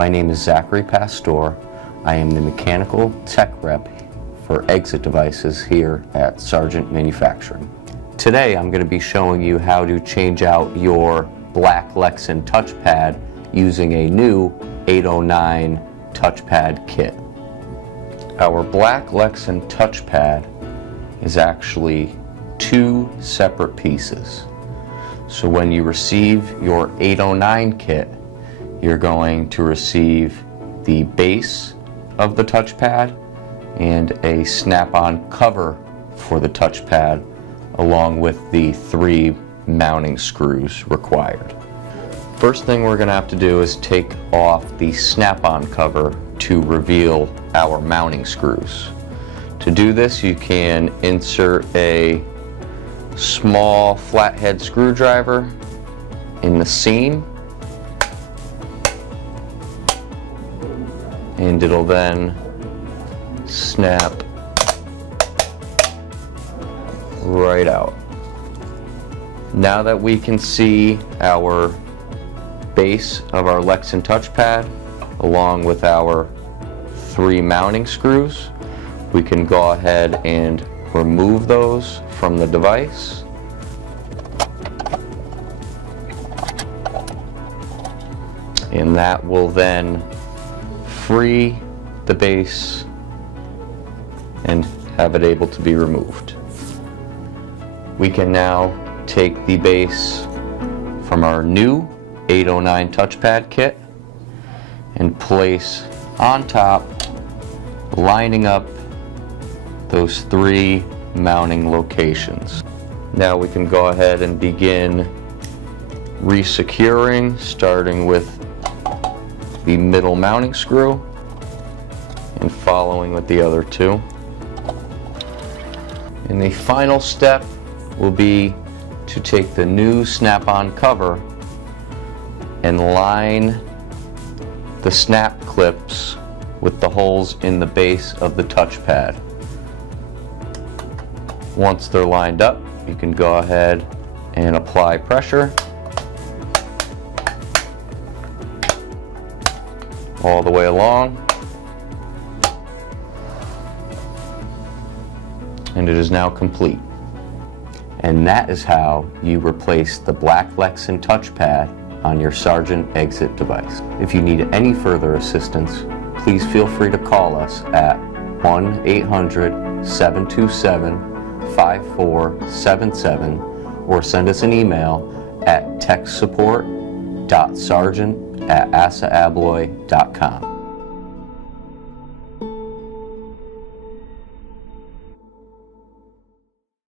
My name is Pastore. I am the mechanical tech rep for exit devices here at Sargent Manufacturing. Today I'm going to be showing you how to change out your Black Lexan Touchpad using a new 809 touchpad kit. Our Black Lexan Touchpad is actually two separate pieces. So when you receive your 809 kit, you're going to receive the base of the touchpad and a snap-on cover for the touchpad, along with the 3 mounting screws required. First thing we're going to have to do is take off the snap-on cover to reveal our mounting screws. To do this, you can insert a small flathead screwdriver in the seam, and it'll then snap right out. Now that we can see our base of our Lexan touchpad along with our 3 mounting screws, we can go ahead and remove those from the device. And that will then free the base and have it able to be removed. We can now take the base from our new 809 touchpad kit and place on top, lining up those 3 mounting locations. Now we can go ahead and begin resecuring, starting with the middle mounting screw and following with the other 2. And the final step will be to take the new snap-on cover and line the snap clips with the holes in the base of the touchpad. Once they're lined up, you can go ahead and apply pressure all the way along, and it is now complete. And that is how you replace the Black Lexan touchpad on your Sargent exit device. If you need any further assistance, please feel free to call us at 1-800-727-5477 or send us an email at techsupport.sargent@asaabloy.com.